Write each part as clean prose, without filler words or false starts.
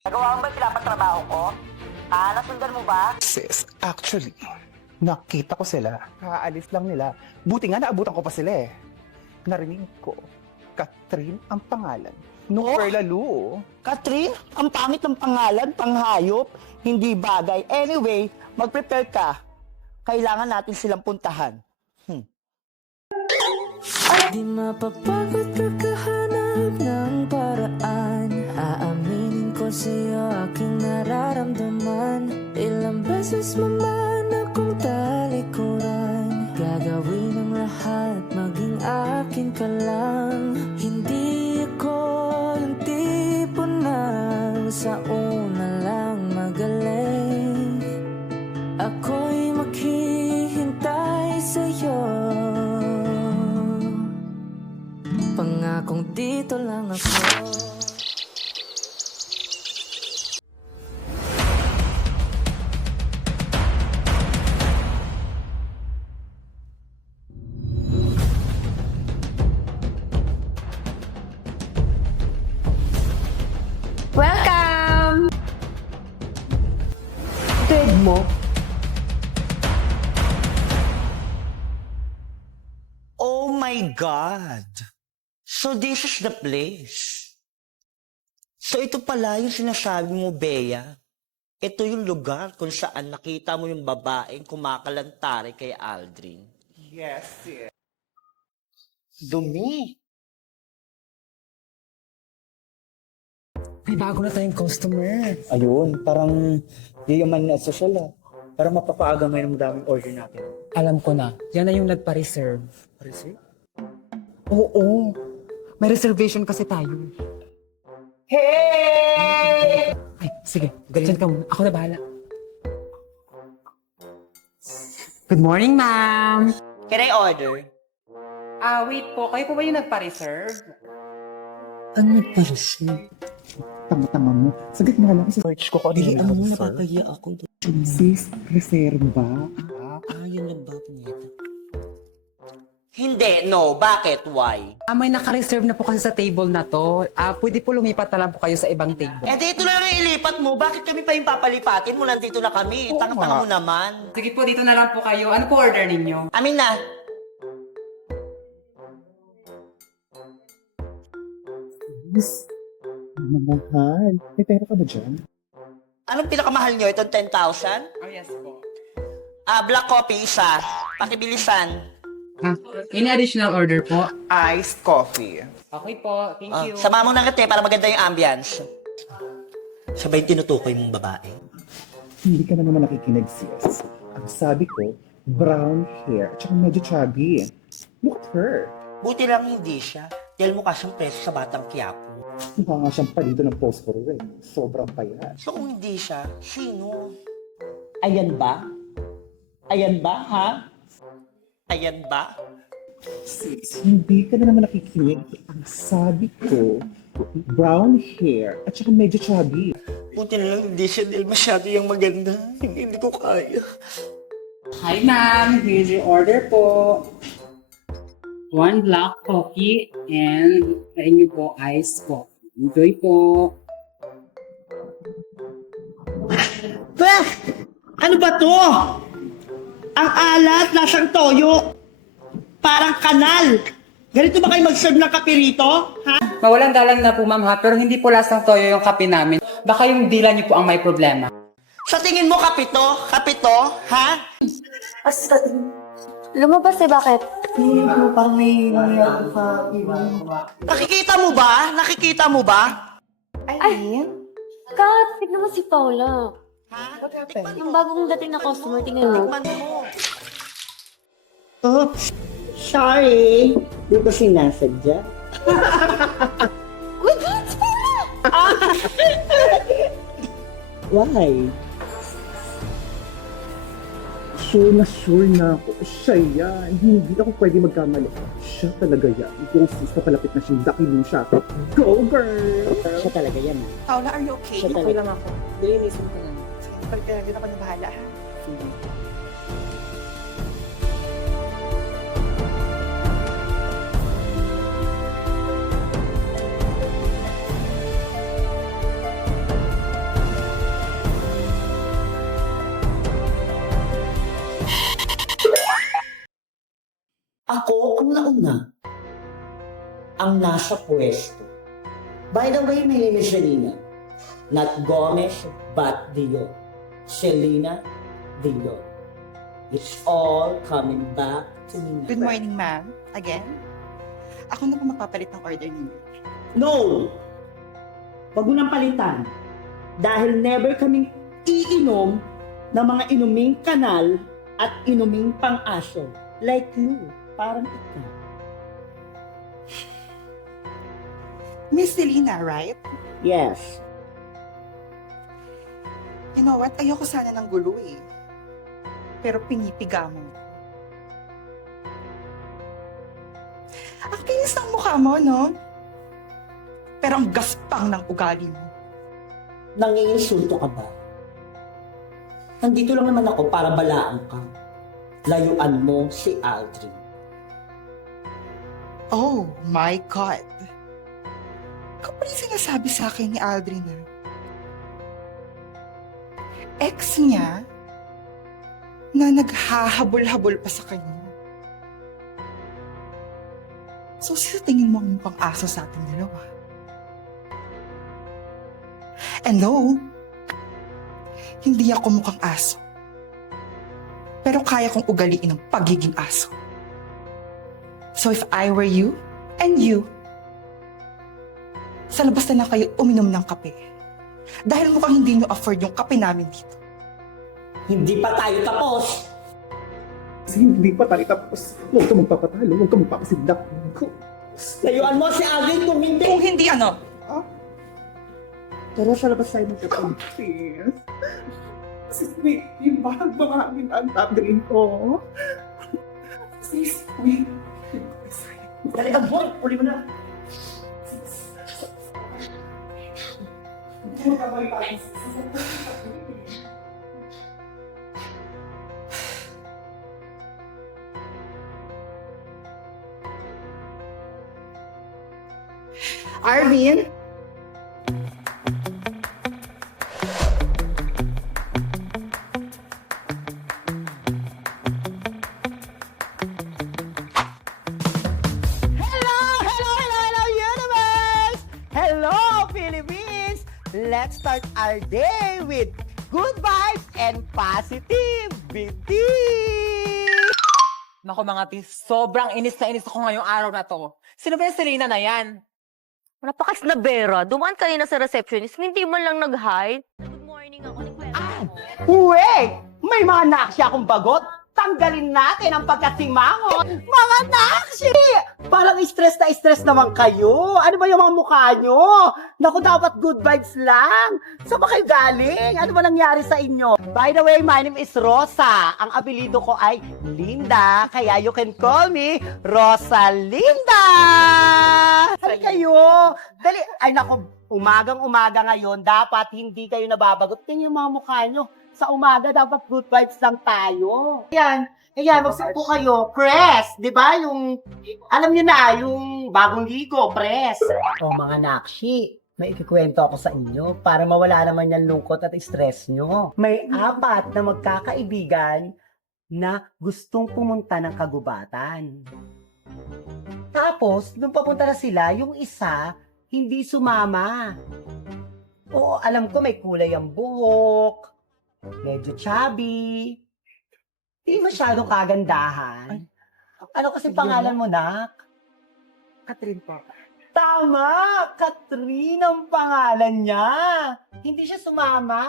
Nagawa mo ba yung pinapatrabaho ko? Nasundan mo ba? Sis, actually, nakita ko sila. Kaalis lang nila. Buti nga naabutan ko pa sila eh. Narinig ko, Catherine ang pangalan. Nung Oh? Perlalu. Catherine, ang pangit ng pangalan, panghayop, hindi bagay. Anyway, mag-prepare ka. Kailangan natin silang puntahan. Di mapapagod kakahanap ng paraan. Aaminin ko sa'yo aking nararamdaman. Ilang beses maman akong talikuran. Gagawin ang lahat, maging akin ka lang. Hindi ako yung tipo na sa una lang magaling. Ako'y maghihintay sa'yo. Pangakong dito lang ako. Welcome! Ted mo? Oh my God! So this is the place. So ito pala yung sinasabi mo, Bea. Ito yung lugar kung saan nakita mo yung babaeng kumakalantari kay Aldrin. Yes, sis. Dumi. May bago na tayong customer. Ayun, parang yaman na social ah. Para mapapaaga ngayon ang daming order natin. Alam ko na, yan na yung nagpa-reserve. Receipt? Oo, may reservation kasi tayo. Hey! Ay, sige, dyan ka muna. Ako na bahala. Good morning, ma'am! Can I order? Wait po. Kayo po ba yung nagpa-reserve? Ano pa receipt? Tama-tama mo. Saglit nga lang kasi Search ko kung Dili, ano ano, yung napapahiya ako. sis, reserva. Yun lang ba, punyeta? Hindi, no. Bakit? Why? May naka-reserve na po kasi sa table na to. Pwede po lumipat na lang po kayo sa ibang table. Eh, dito na lang ilipat mo. Bakit kami pa yung papalipatin mo? Nandito na kami. Oo Tanga-tanga nga. mo naman. Sige po, dito na lang po kayo. Ano po order ninyo? Amin na. Sis, mahal. May pera ka ba dyan? Anong pinakamahal nyo? Itong 10,000? Oh, yes po. Black coffee isa. Pakibilisan. Any additional order po? Iced coffee. Okay po, thank you. Sama mo ng kate para maganda yung ambience. Sabay tinutukoy mong babae. Hindi ka na naman nakikinig, sis. Ang sabi ko, brown hair, tsaka medyo chubby. Look at her. Buti lang hindi siya. Dahil mukha siyang preso sa Batang Quiapo. Mukha nga siyang palito ng post-pro eh. Sobrang payat. So kung hindi siya, sino? Ayan ba? Ayan ba, ha? Ayan ba? Sis, hindi ka na naman nakikinig. Ang sabi ko, brown hair, at saka medyo chubby. Buti na lang hindi siya dahil masyado yung maganda. Hindi ko kaya. Hi ma'am, here's your order po. One black coffee and sa inyo po iced coffee. Enjoy po. Bah! Ano ba to? Ang alat, lasang toyo. Parang kanal. Ganito ba kayo mag-serve ng kape rito? Ha? Mawalang galang na po ma'am ha, pero hindi po lasang toyo yung kape namin. Baka yung dila niyo po ang may problema. Sa tingin mo kape to? Kape to? Ha? Lumabas eh, bakit? Parang may Nakikita mo ba? Nakikita mo ba? Ay! Kat, tignan mo si Paula. Ha? Yung bagong dating na customer, tingnan mo. Tikman mo. Oops. Sorry. Di ko sinasadya. Wait, it's Paula! Why? Sure na ako. Siya yan. Hindi ako pwede magkamali. Siya talaga yan. Go sis, papalapit na siya. Dakilin siya. Go girl! Siya talaga yan. Paula, are you okay? Siya Okay talaga. lang ako. Dilinisin ko lang. Balik na ako na bahala. Ha? ang nasa pwesto. By the way, my name is Selena. Not Gomez, but Dion. Selena Dion. It's all coming back to me now. Good morning, ma'am. Again? Ako na po magpapalit ng order ninyo. No! Wag mo nang palitan. Dahil never kaming iinom ng mga inuming kanal at inuming pang-aso. Like you. Parang ikaw. Miss Selena, right? Yes. You know what? Ayoko sana ng gulo eh. Pero pinipiga mo. Ang kinis ng mukha mo, no? Pero ang gaspang ng ugali mo. Nanginginsulto ka ba? Nandito lang naman ako para balaan ka. Layuan mo si Aldrin. Oh my God. Ikaw pa rin sinasabi sa akin ni Aldrin na ex niya na naghahabol-habol pa sa kanya. So, sino tingin mo ang mukhang aso sa ating dalawa? And no, hindi ako mukhang aso. Pero kaya kong ugaliin ang pagiging aso. So if I were you, and you, sa labas na lang kayo uminom ng kape. Dahil mukhang hindi nyo afford yung kape namin dito. Hindi pa tayo tapos. Kasi hindi pa tayo tapos. Huwag ka magpapatalo, huwag ka magpapasindak. Layuan mo si Aldrin kung hindi. Kung hindi ano, Tara sa labas tayo magkapag. Sis. Sis, wait. Yung bahag mamangin ang tabrin ko. Sis, wait. Dali ka, boy! Uli mo na. Huwag ka balikan. Arvin, Hello, universe! Hello, Philippines! Let's start our day with good vibes and positivity! Naku mga tis, sobrang inis na inis ako ngayong araw na to. Sino ba yung Selena na yan? Napakas na Vera. Dumaan kanina sa receptionist. Hindi man lang nag-hi. Good morning ako. Wait! May mga nakshi akong bagot! Tanggalin natin ang pagkasimangot! Mga nakshi! Parang stress na stress naman kayo! Ano ba yung mga mukha nyo? Naku, dapat good vibes lang! Saan ba kayo galing? Ano ba nangyari sa inyo? By the way, my name is Rosa. Ang apelido ko ay Linda, kaya you can call me Rosalinda! Hali kayo! Dali! Ay naku, umagang-umaga ngayon, dapat hindi kayo nababagot. Tingnan yung mga mukha nyo. Sa umaga, dapat good vibes lang tayo. Ayan, magsipo kayo. Press, di ba? Yung, alam nyo na, yung bagong ligo, press. O mga nakshi, may ikikwento ako sa inyo para mawala naman yung lungkot at stress nyo. May 4 na magkakaibigan na gustong pumunta ng kagubatan. Tapos, nung papunta na sila, yung isa, hindi sumama. Oo, alam ko may kulay ang buhok, medyo chubby, di masyadong kagandahan. Ano kasi pangalan mo, Nak? Catherine po. Tama! Catherine ang pangalan niya! Hindi siya sumama.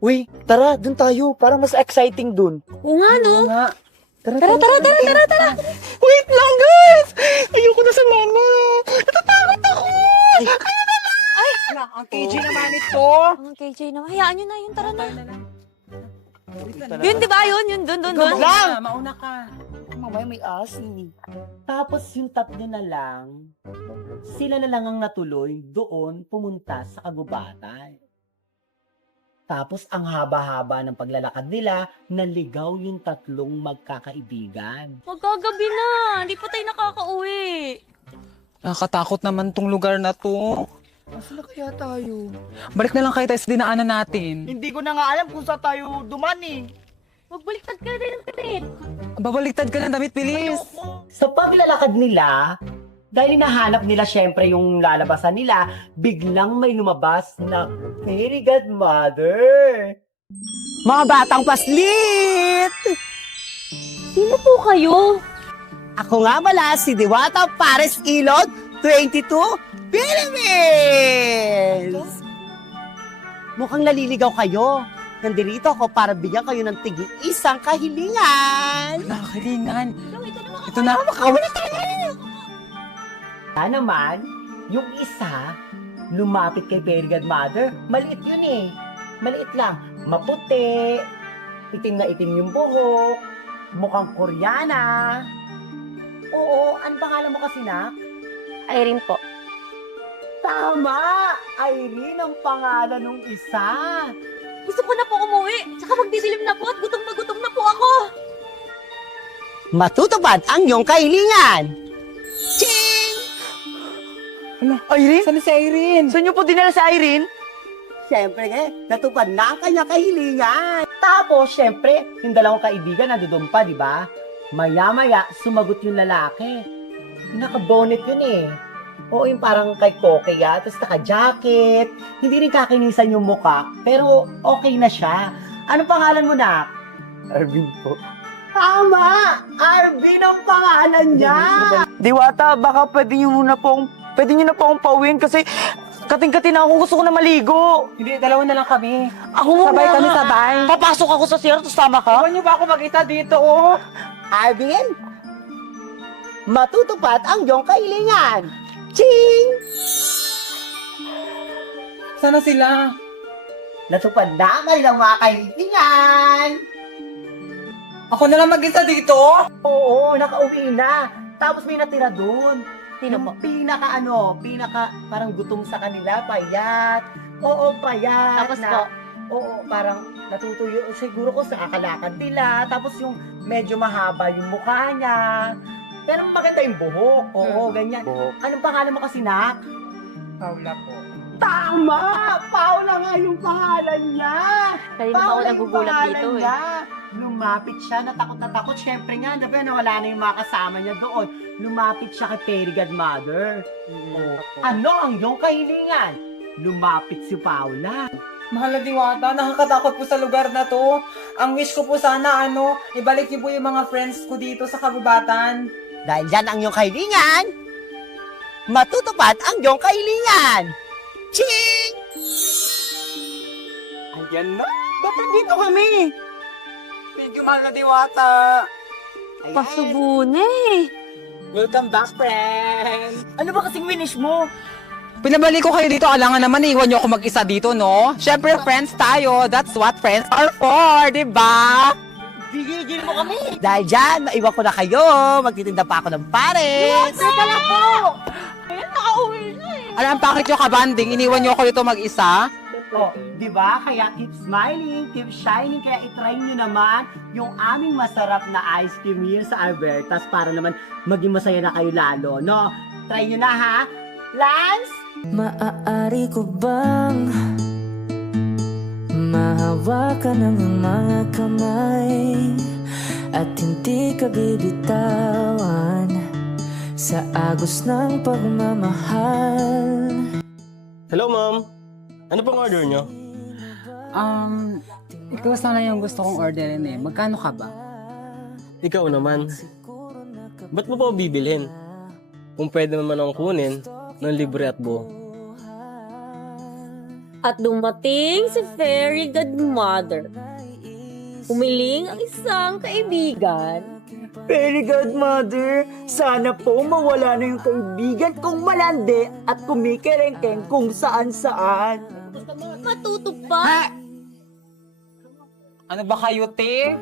Uy, tara, dun tayo. Parang mas exciting dun. Oo nga, no? Oo nga. Tara. Wait lang, guys! Ayoko na sa mama. Natatakot ako! Ang KJ naman ito. Ang KJ naman. Hayaan nyo na yun. Tara na. Yun, di ba? Yun. Dun. Mauna ka. Mamaya may asin. Tapos yung 3 na lang, sila na lang ang natuloy doon pumunta sa kagubatan. Tapos ang haba-haba ng paglalakad nila, naligaw yung 3 magkakaibigan. Magkagabi na. Hindi pa tayo nakakauwi. Nakakatakot naman tong lugar na to. Asa na kaya tayo? Balik na lang kayo tayo sa dinaanan natin. Hindi ko na nga alam kung saan tayo duman eh. Magbaliktad ka na din ng damit. Babaliktad ka ng damit, bilis. Sa paglalakad nila, Dahil hinahanap nila syempre yung lalabasan nila, biglang may lumabas na fairy godmother. Mga batang paslit! Sino po kayo? Ako nga pala si Diwata Pares Ilod, 22, Philippines! Mukhang naliligaw kayo. Nandito ako para bigyan kayo ng tig-isang kahilingan. Nakalingan. Ito na, makawala tayo. Naman, yung isa, lumapit kay Fairy Godmother. Maliit yun eh. Maliit lang. Maputi. Itim na itim yung buhok. Mukhang Koreana. Oo, ano pangalan mo kasi na? Irene po. Tama! Irene ang pangalan ng isa. Gusto ko na po umuwi. Tsaka magdidilim na po at gutom na po ako. Matutupad ang iyong kahilingan. Ching! Irene? Saan si Irene? Saan niyo po dinala si Irene? Siyempre, natupad na ang kanya kahilingan. Tapos, siyempre, yung dalawang kaibigan nandoon pa, di ba? Maya-maya, sumagot yung lalaki. Naka-bonnet yun eh. Oo, yung parang kay Koke tapos naka-jacket. Hindi rin kakinisan yung muka, pero okay na siya. Anong pangalan mo na? Arvin po. Tama! Arvin ang pangalan niya! Diwata, baka pwede niyo na po akong pauwiin kasi kating-kating na ako. Gusto ko na maligo. Hindi, dalawa na lang kami. Ako muna. Sabay kami, sabay. Papasok ako sa CR, tapos tama ka? Iwan niyo ba ako mag-isa dito, oh? Arvin, matutupad ang iyong kahilingan. Ching! Sana sila? Natupad na ang kanilang mga kahilingan. Ako na lang mag-isa dito? Oo, nakauwi na. Tapos may natira doon. Sino Yung po? pinaka parang gutom sa kanila, payat. Oo, payat. Tapos na, po? Oo, parang natutuyo. Siguro ko sa akalakad nila. Tapos yung medyo mahaba yung mukha niya. Pero maganda yung buhok. Oo, ganyan. Buhok. Anong pangalan mo kasi, Nak? Paula po. Tama! Paula nga yung pangalan niya! Kanina pa ako Paula yung nagugulat pangalan dito eh. niya. Lumapit siya, natakot na takot. Siyempre nga, dabi nawala na yung mga kasama niya doon. Lumapit siya kay Fairy Godmother. Ano ang iyong kahilingan? Lumapit si Paula. Mahal na Diwata, nakakatakot po sa lugar na to. Ang wish ko po sana, ibalik niyo po yung mga friends ko dito sa kagubatan. Dahil yan ang iyong kahilingan, matutupad ang iyong kahilingan. Ching! Ayan na. Dapat dito kami. Thank you, mahal na Diwata. Pasubune eh. Welcome back, friend. Ano ba kasing winish mo? Pinabalik ko kayo dito, alangan naman iwan niyo ako mag-isa dito, no? Siyempre, friends tayo. That's what friends are for, di ba? Gigil mo kami. Dahil dyan, maiwan ko na kayo. Magtitinda pa ako ng pares. Teka lang po. Ayun, nakauwi na eh. Alam, bakit yung kabanding? Iniwan niyo ako dito mag-isa? Oh, di ba? Kaya keep smiling, keep shining. Kaya itry nyo naman yung aming masarap na ice cream here sa Albertas para naman maging masaya na kayo lalo, no? Try nyo na, ha? Lance? Maaari ko bang mahawakan ng mga kamay at hindi ka bibitawan sa agos ng pagmamahal? Hello, ma'am. Ano pong order nyo? Ikaw sana yung gusto kong orderin eh. Magkano ka ba? Ikaw naman. Ba't mo pa bibilhin? Kung pwede naman akong kunin ng libre at buo. At dumating si Fairy Godmother. Humiling ang isang kaibigan. Fairy Godmother, sana po mawala na yung kaibigan kong malandi at kumikerengkeng kung saan-saan. Matutupad. Ano ba kayo, te?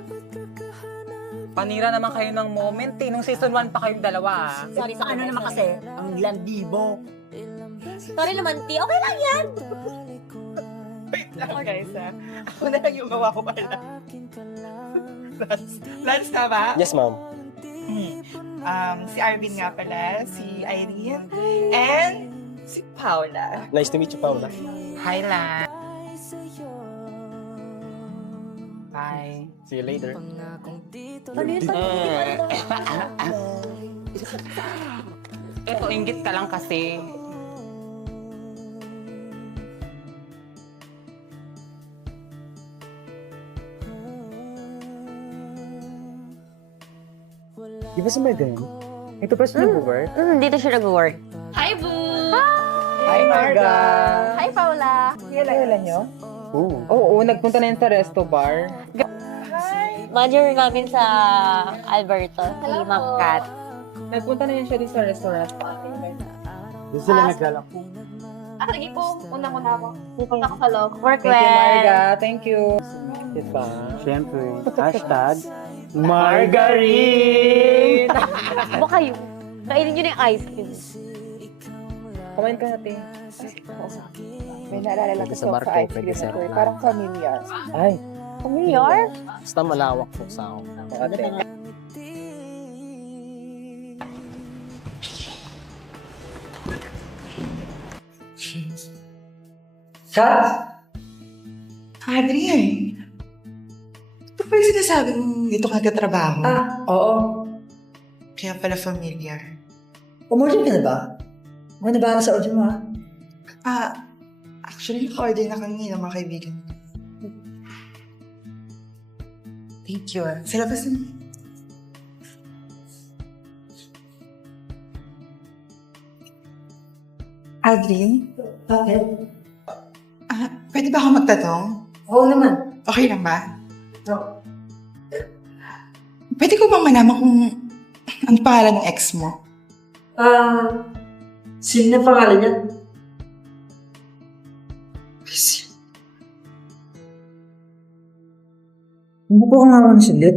Panira naman kayo ng moment, eh. Nung season 1 pa kayong dalawa, ah. Sorry sa Ano naman kasi? Ang landibo. Sorry naman, T. Okay lang yan. Guys, ako na lang yung gawa ko pala. Lance ka ba? Yes, ma'am. Si Arvin nga pala, si Irene, and si Paula. Nice to meet you, Paula. Hi, Lan. Bye. See you later. Ano yun? Eto, inggit ka lang kasi. Di ba si Megan? Ito ba siya nag-work? Dito siya nag-work. Hi, Boo! Hi, Marga! Hi, Paula. Kilala niyo? Oo, nagpunta na yun sa resto bar. Manager namin sa Alberto, si Ma'am Kat. Nagpunta na yun siya din sa restaurant. Doon sila naglalak. Sige po, unang-una ako. Pupunta ko sa loob. Work Thank you, well. Marga. Thank you. Diba? Siyempre. Hashtag Margarine! Ba kayo? Kainin nyo na yung ice cream. Kumain ka natin. May naalala lang Pwede kasi sa ako barko, sa ice pwede cream sa na to eh. aeroplano. Parang familiar. Ay, Familiar? basta malawak po sa ako. Ate. Adrian, ito pa yung sinasabi mong dito ka nagtatrabaho. Oo. Kaya pala familiar. Umorder ka na ba? Ano ba sa order mo, Actually, naka-order na kami ng mga kaibigan ko. Thank you, Sa labas na. Adrian, Bakit? pwede ba ako magtanong? Oo naman. Okay lang ba? Oo. Pwede ko bang malaman kung ang pangalan ng ex mo? Sino na pangalan niya? Umupo ka nga ako ng sundit.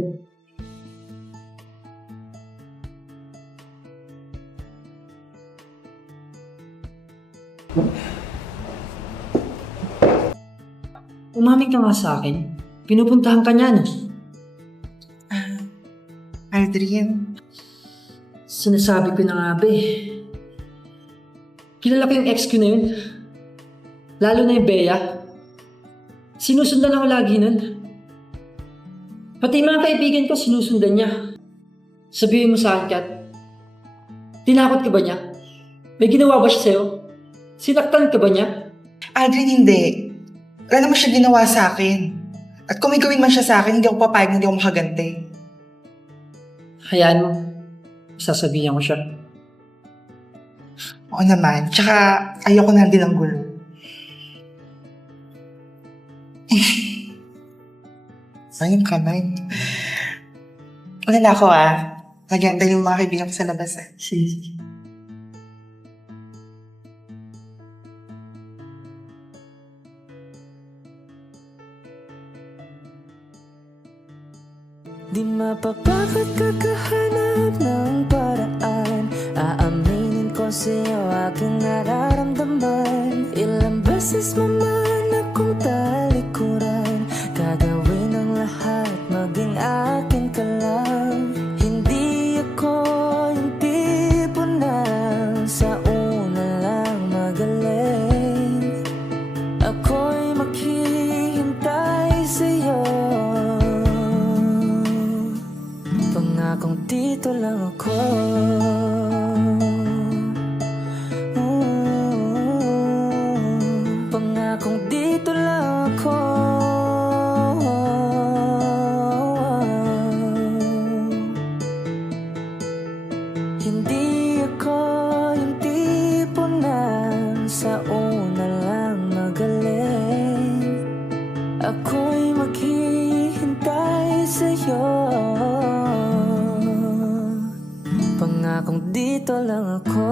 Umamin ka nga sa akin. Pinupuntahan ka niya, no? Adrian, Sinasabi ko na nga, be. Kilala ko yung ex ko na yun. Lalo na yung Bea. Sinusundan ako lagi nun. Pati yung mga kaibigan ko, sinusundan niya. Sabihin mo sa akin, Kat, tinakot ka ba niya? May ginawa ba siya sa'yo? Sinaktan ka ba niya? Adrian, hindi. Wala naman siya ginawa sa akin. At kung may gawin man siya sa akin, hindi ako papayag na hindi ako makaganti. Hayaan mo. Sasabihan ko siya. Oo naman. Tsaka, ayoko na din ng gulo. Ayun ka man. Una na ako Nagyantay yung mga kaibigan ko sa labas Sige, sige. Di mapapagod kakahanap ng paraan. Aaminin ko sa'yo aking nararamdaman. Ilang beses man akong talikuran. Gagawin ang lahat, maging akin ka lang. Hindi ako yung tipo na sa una lang magaling. Ako'y maghihintay sa'yo. Pangakong dito lang ako. Pangakong dito lang ako. Hindi ako yung tipo na sa una lang magaling. Ako'y maghihintay sa'yo. Pangakong dito lang ako.